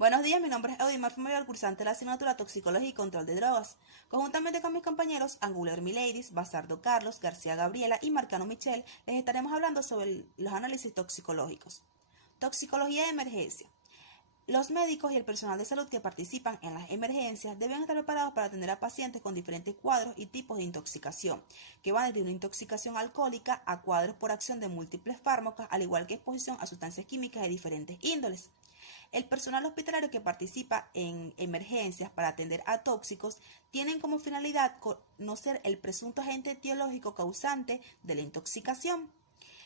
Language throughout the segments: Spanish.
Buenos días, mi nombre es Eudimar Fumayor, cursante de la asignatura Toxicología y Control de Drogas. Conjuntamente con mis compañeros Anguler Mileidis, Basardo Carlos, García Gabriela y Marcano Michel, les estaremos hablando sobre los análisis toxicológicos. Toxicología de emergencia. Los médicos y el personal de salud que participan en las emergencias deben estar preparados para atender a pacientes con diferentes cuadros y tipos de intoxicación, que van desde una intoxicación alcohólica a cuadros por acción de múltiples fármacos, al igual que exposición a sustancias químicas de diferentes índoles. El personal hospitalario que participa en emergencias para atender a tóxicos tienen como finalidad conocer el presunto agente etiológico causante de la intoxicación.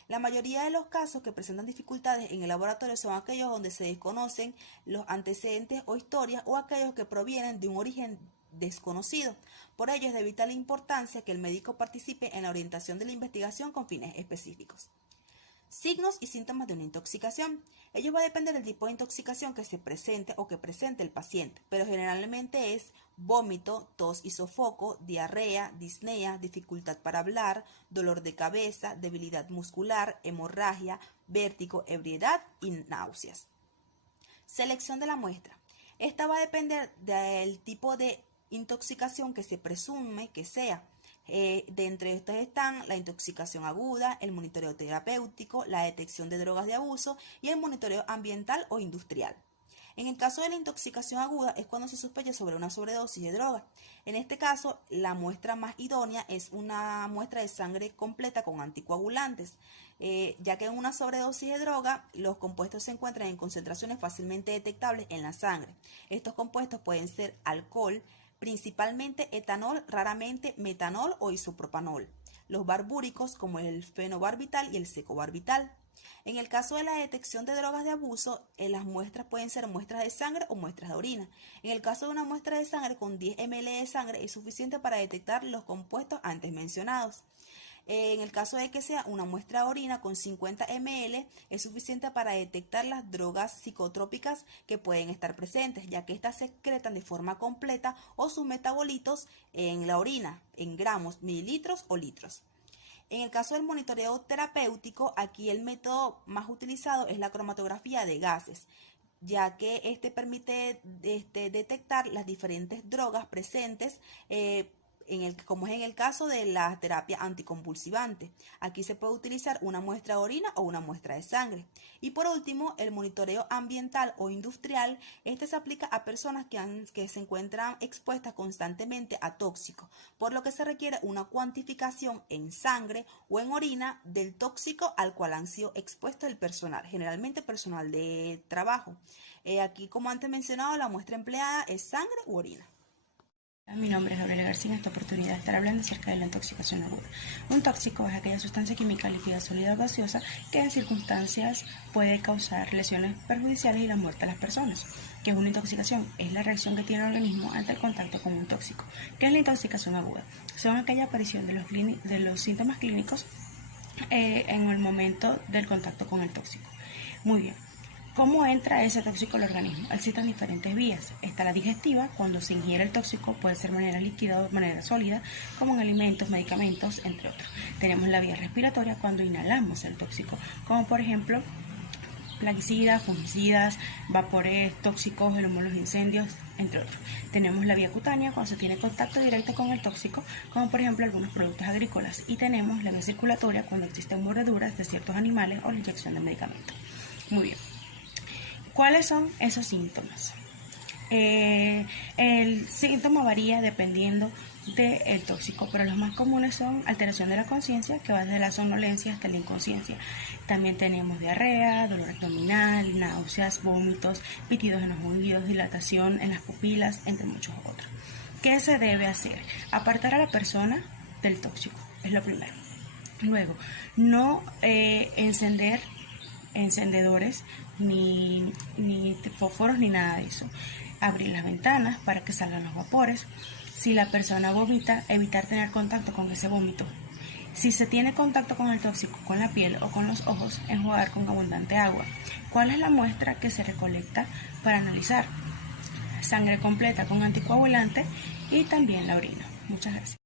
La mayoría de los casos que presentan dificultades en el laboratorio son aquellos donde se desconocen los antecedentes o historias o aquellos que provienen de un origen desconocido. Por ello es de vital importancia que el médico participe en la orientación de la investigación con fines específicos. Signos y síntomas de una intoxicación. Ello va a depender del tipo de intoxicación que se presente o que presente el paciente, pero generalmente es vómito, tos y sofoco, diarrea, disnea, dificultad para hablar, dolor de cabeza, debilidad muscular, hemorragia, vértigo, ebriedad y náuseas. Selección de la muestra. Esta va a depender del tipo de intoxicación que se presume que sea. De entre estas están la intoxicación aguda, el monitoreo terapéutico, la detección de drogas de abuso y el monitoreo ambiental o industrial. En el caso de la intoxicación aguda es cuando se sospecha sobre una sobredosis de droga. En este caso, la muestra más idónea es una muestra de sangre completa con anticoagulantes, ya que en una sobredosis de droga los compuestos se encuentran en concentraciones fácilmente detectables en la sangre. Estos compuestos pueden ser alcohol, principalmente etanol, raramente metanol o isopropanol, los barbúricos como el fenobarbital y el secobarbital. En el caso de la detección de drogas de abuso, las muestras pueden ser muestras de sangre o muestras de orina. En el caso de una muestra de sangre con 10 ml de sangre es suficiente para detectar los compuestos antes mencionados. En el caso de que sea una muestra de orina con 50 ml, es suficiente para detectar las drogas psicotrópicas que pueden estar presentes, ya que estas se excretan de forma completa o sus metabolitos en la orina, en gramos, mililitros o litros. En el caso del monitoreo terapéutico, aquí el método más utilizado es la cromatografía de gases, ya que permite detectar las diferentes drogas presentes, como es en el caso de la terapia anticonvulsivante. Aquí se puede utilizar una muestra de orina o una muestra de sangre. Y por último, el monitoreo ambiental o industrial. Se aplica a personas que se encuentran expuestas constantemente a tóxicos, por lo que se requiere una cuantificación en sangre o en orina del tóxico al cual han sido expuestos el personal, generalmente personal de trabajo. Aquí, como antes mencionado, la muestra empleada es sangre u orina. Mi nombre es Gabriela García. En esta oportunidad estaré hablando acerca de la intoxicación aguda. Un tóxico es aquella sustancia química líquida, sólida o gaseosa que en circunstancias puede causar lesiones perjudiciales y la muerte a las personas. ¿Qué es una intoxicación? Es la reacción que tiene el organismo ante el contacto con un tóxico. ¿Qué es la intoxicación aguda? Son aquella aparición de los síntomas clínicos en el momento del contacto con el tóxico. Muy bien. ¿Cómo entra ese tóxico al organismo? Existen diferentes vías. Está la digestiva, cuando se ingiere el tóxico, puede ser de manera líquida o de manera sólida, como en alimentos, medicamentos, entre otros. Tenemos la vía respiratoria, cuando inhalamos el tóxico, como por ejemplo plaguicidas, fungicidas, vapores tóxicos, el humo de los incendios, entre otros. Tenemos la vía cutánea, cuando se tiene contacto directo con el tóxico, como por ejemplo algunos productos agrícolas. Y tenemos la vía circulatoria, cuando existen mordeduras de ciertos animales o la inyección de medicamentos. Muy bien. ¿Cuáles son esos síntomas? El síntoma varía dependiendo del tóxico, pero los más comunes son alteración de la conciencia, que va desde la somnolencia hasta la inconsciencia. También tenemos diarrea, dolor abdominal, náuseas, vómitos, pitidos en los oídos, dilatación en las pupilas, entre muchos otros. ¿Qué se debe hacer? Apartar a la persona del tóxico, es lo primero. Luego, no encender encendedores, ni fósforos, ni nada de eso. Abrir las ventanas para que salgan los vapores. Si la persona vomita, evitar tener contacto con ese vómito. Si se tiene contacto con el tóxico, con la piel o con los ojos, enjuagar con abundante agua. ¿Cuál es la muestra que se recolecta para analizar? Sangre completa con anticoagulante y también la orina. Muchas gracias.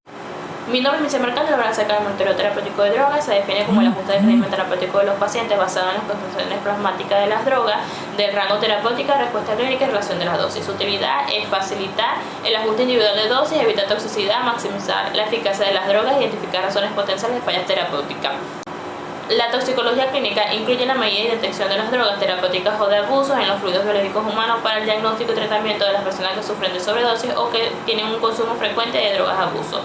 Mi nombre es Michelle Mercado, hablar acerca del monitoreo terapéutico de drogas. Se define como el ajuste del régimen terapéutico de los pacientes basado en las concentraciones plasmáticas de las drogas, del rango terapéutico, respuesta clínica y relación de las dosis. Su utilidad es facilitar el ajuste individual de dosis, evitar toxicidad, maximizar la eficacia de las drogas e identificar razones potenciales de fallas terapéuticas. La toxicología clínica incluye la medida y detección de las drogas terapéuticas o de abusos en los fluidos biológicos humanos para el diagnóstico y tratamiento de las personas que sufren de sobredosis o que tienen un consumo frecuente de drogas de abuso.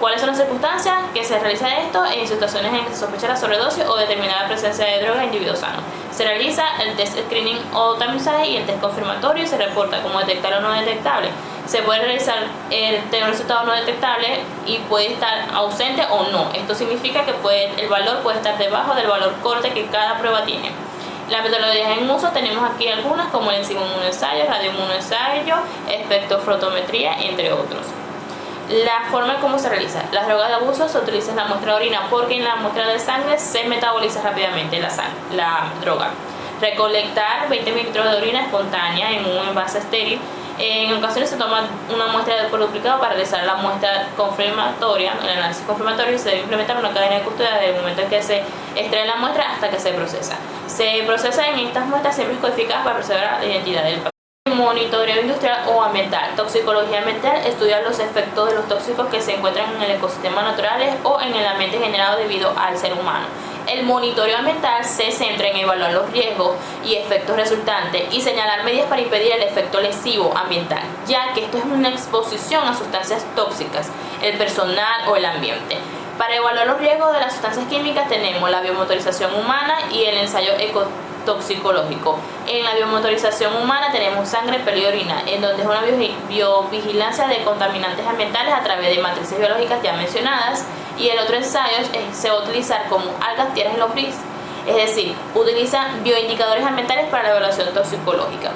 ¿Cuáles son las circunstancias que se realiza esto? En situaciones en que se sospecha la sobredosis o determinada presencia de droga en individuos sanos. Se realiza el test screening o tamizaje y el test confirmatorio y se reporta como detectable o no detectable. Se puede realizar tener un resultado no detectable y puede estar ausente o no. Esto significa que el valor puede estar debajo del valor corte que cada prueba tiene. Las metodologías en uso tenemos aquí algunas como el enzima inmunoensayo, radioinmunoensayo, espectrofotometría, entre otros. La forma en cómo se realiza. Las drogas de abuso se utiliza en la muestra de orina porque en la muestra de sangre se metaboliza rápidamente la droga. Recolectar 20 mililitros de orina espontánea en un envase estéril. En ocasiones se toma una muestra de alcohol duplicado para realizar la muestra confirmatoria, el análisis confirmatorio, y se debe implementar una cadena de custodia desde el momento en que se extrae la muestra hasta que se procesa. Se procesa en estas muestras siempre codificadas para preservar la identidad del paciente. Monitoreo industrial o ambiental. Toxicología ambiental estudia los efectos de los tóxicos que se encuentran en el ecosistema naturales o en el ambiente generado debido al ser humano. El monitoreo ambiental se centra en evaluar los riesgos y efectos resultantes y señalar medidas para impedir el efecto lesivo ambiental, ya que esto es una exposición a sustancias tóxicas, el personal o el ambiente. Para evaluar los riesgos de las sustancias químicas tenemos la biomotorización humana y el ensayo ecotoxicológico. En la biomotorización humana tenemos sangre, pelo y orina, en donde es una biovigilancia de contaminantes ambientales a través de matrices biológicas ya mencionadas, y el otro ensayo se va a utilizar como algas, tierras y lombriz, es decir, utiliza bioindicadores ambientales para la evaluación toxicológica.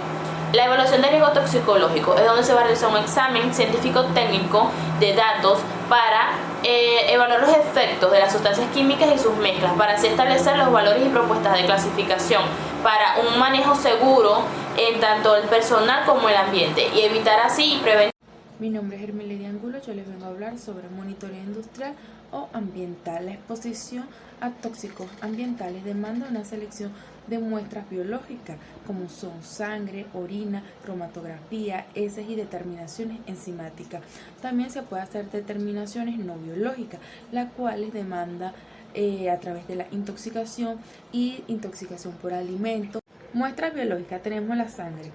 La evaluación de riesgo toxicológico es donde se va a realizar un examen científico-técnico de datos para evaluar los efectos de las sustancias químicas y sus mezclas, para así establecer los valores y propuestas de clasificación para un manejo seguro en tanto el personal como el ambiente y evitar así y prevenir. Mi nombre es Hermelidia Angulo, yo les vengo a hablar sobre monitoreo industrial o ambiental. La exposición a tóxicos ambientales demanda una selección de muestras biológicas como son sangre, orina, cromatografía, heces y determinaciones enzimáticas. También se puede hacer determinaciones no biológicas, las cuales demanda a través de la intoxicación y intoxicación por alimento. Muestras biológicas tenemos la sangre.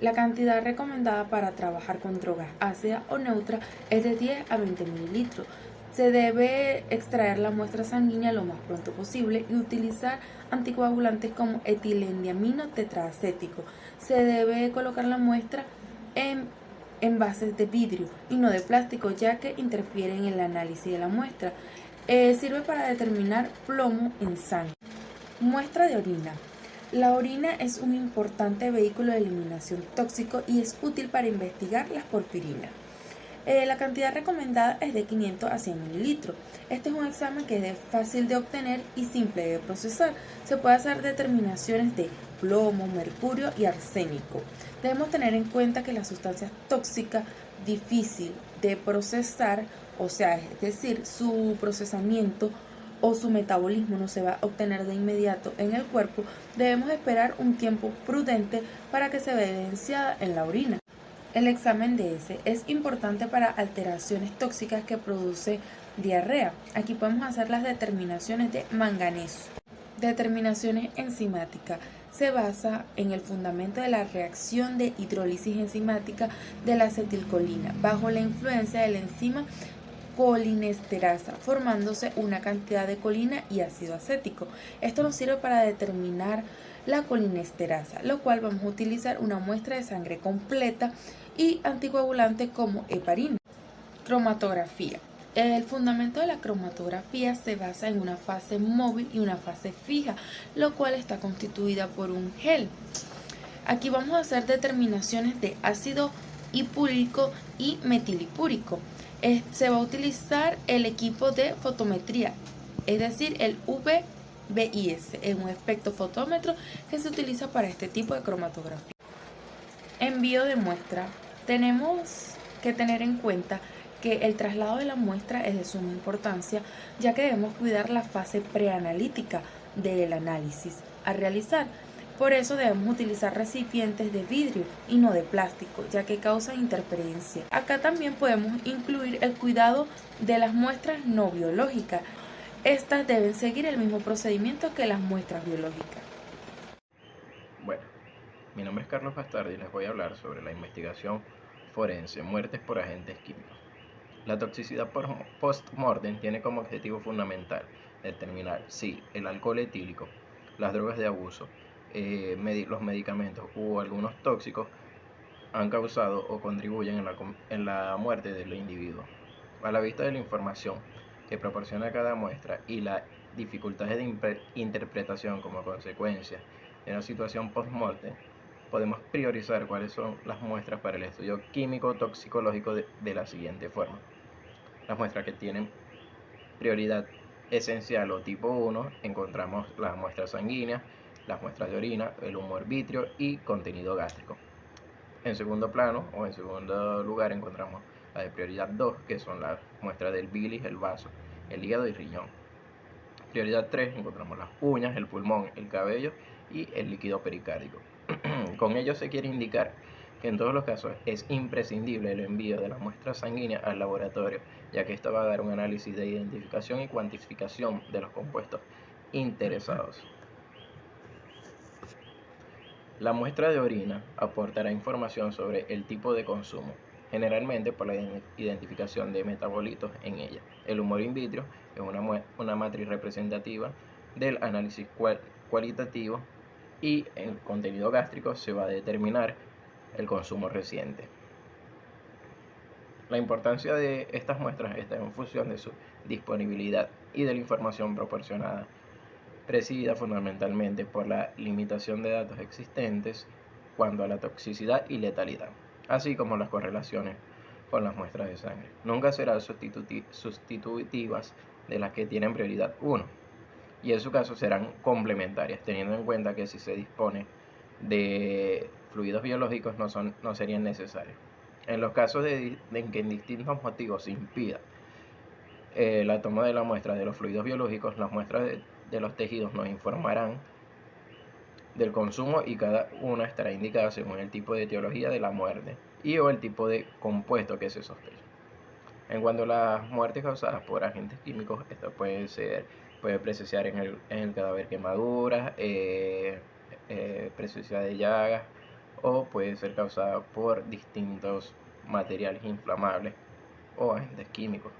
La cantidad recomendada para trabajar con drogas ácidas o neutras es de 10 a 20 mililitros. Se debe extraer la muestra sanguínea lo más pronto posible y utilizar anticoagulantes como etilendiamino tetraacético. Se debe colocar la muestra en envases de vidrio y no de plástico, ya que interfieren en el análisis de la muestra. Sirve para determinar plomo en sangre. Muestra de orina. La orina es un importante vehículo de eliminación tóxico y es útil para investigar las porfirinas. La cantidad recomendada es de 500 a 100 mililitros. Este es un examen que es fácil de obtener y simple de procesar. Se puede hacer determinaciones de plomo, mercurio y arsénico. Debemos tener en cuenta que la sustancia tóxica difícil de procesar, o sea, es decir, su procesamiento o su metabolismo no se va a obtener de inmediato en el cuerpo, debemos esperar un tiempo prudente para que se vea evidenciada en la orina. El examen de heces es importante para alteraciones tóxicas que produce diarrea. Aquí podemos hacer las determinaciones de manganeso. Determinaciones enzimáticas. Se basa en el fundamento de la reacción de hidrólisis enzimática de la acetilcolina bajo la influencia de la enzima colinesterasa, formándose una cantidad de colina y ácido acético. Esto nos sirve para determinar la colinesterasa, lo cual vamos a utilizar una muestra de sangre completa y anticoagulante como heparina. Cromatografía. El fundamento de la cromatografía se basa en una fase móvil y una fase fija, lo cual está constituida por un gel. Aquí vamos a hacer determinaciones de ácido hipúrico y metilhipúrico. Se va a utilizar el equipo de fotometría, es decir, el VBIS, es un espectrofotómetro que se utiliza para este tipo de cromatografía. Envío de muestra. Tenemos que tener en cuenta que el traslado de la muestra es de suma importancia, ya que debemos cuidar la fase preanalítica del análisis a realizar. Por eso debemos utilizar recipientes de vidrio y no de plástico, ya que causan interferencia. Acá también podemos incluir el cuidado de las muestras no biológicas. Estas deben seguir el mismo procedimiento que las muestras biológicas. Bueno, mi nombre es Carlos Bastardi y les voy a hablar sobre la investigación forense, muertes por agentes químicos. La toxicidad post-mortem tiene como objetivo fundamental determinar si el alcohol etílico, las drogas de abuso, los medicamentos u algunos tóxicos han causado o contribuyen en la muerte del individuo. A la vista de la información que proporciona cada muestra y las dificultades de interpretación como consecuencia de una situación post-mortem, podemos priorizar cuáles son las muestras para el estudio químico-toxicológico de la siguiente forma. Las muestras que tienen prioridad esencial o tipo 1, encontramos las muestras sanguíneas, las muestras de orina, el humor vítreo y contenido gástrico. En segundo plano o en segundo lugar encontramos la de prioridad 2, que son las muestras del bilis, el vaso, el hígado y riñón. Prioridad 3 encontramos las uñas, el pulmón, el cabello y el líquido pericárdico. Con ello se quiere indicar que en todos los casos es imprescindible el envío de la muestra sanguínea al laboratorio, ya que esto va a dar un análisis de identificación y cuantificación de los compuestos interesados. La muestra de orina aportará información sobre el tipo de consumo, generalmente por la identificación de metabolitos en ella. El humor in vitro es una matriz representativa del análisis cualitativo y en el contenido gástrico se va a determinar el consumo reciente. La importancia de estas muestras está en función de su disponibilidad y de la información proporcionada, presidida fundamentalmente por la limitación de datos existentes cuanto a la toxicidad y letalidad, así como las correlaciones con las muestras de sangre. Nunca serán sustitutivas de las que tienen prioridad 1, y en su caso serán complementarias, teniendo en cuenta que si se dispone de fluidos biológicos no serían necesarios. En los casos de que en distintos motivos se impida la toma de la muestra de los fluidos biológicos, las muestras de los tejidos nos informarán del consumo y cada una estará indicada según el tipo de etiología de la muerte y o el tipo de compuesto que se sospecha. En cuanto a las muertes causadas por agentes químicos, esto puede presenciar en el cadáver quemaduras, presencia de llagas, o puede ser causada por distintos materiales inflamables o agentes químicos.